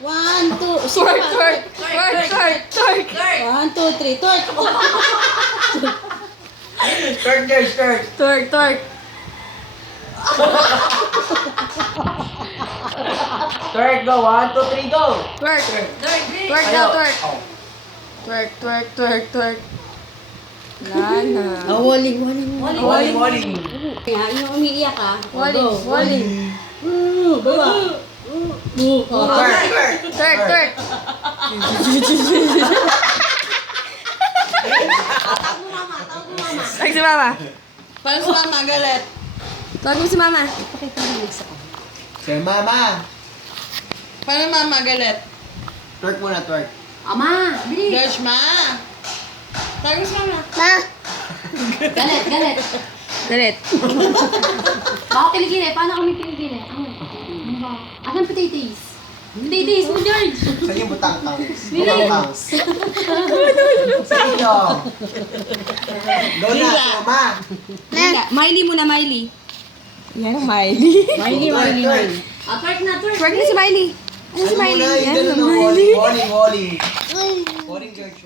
1, 2, Twerk, twerk, twerk, twerk, twerk. 1, 2, 3, twerk. Start guys, start. Twerk, twerk. Start, go. 1, 2, 3, go. Twerk. Twerk daw, twerk. Twerk, twerk, twerk, twerk. Wala na. Walling. Walling. Kaya yung umiiyak ah. Walling, walling. Bawa. Start, start. Twerk, twerk. Tawag mo mama. Tawag si mama. Paano si mama galit? Tawag mo si mama. Pakita mo yung sa Si mama. Paano mama galit? Twerk muna, twerk. Ama, bilis. George, ma! Tawag mo si mama. Galit. Galit. Baka kiligili. Paano kami kiligili? Ano ba? Asan potatoes? Potatoes mo, George. Saan yung butang-tangs? Bilis. Butang-tangs. Sa inyo. Go na, si mama. Miley muna, Miley. Yan ang Miley. Twerk. Twerk na. Twerk na si Miley. Ano si Miley? Yan Yan ang ang Miley. Walling, George.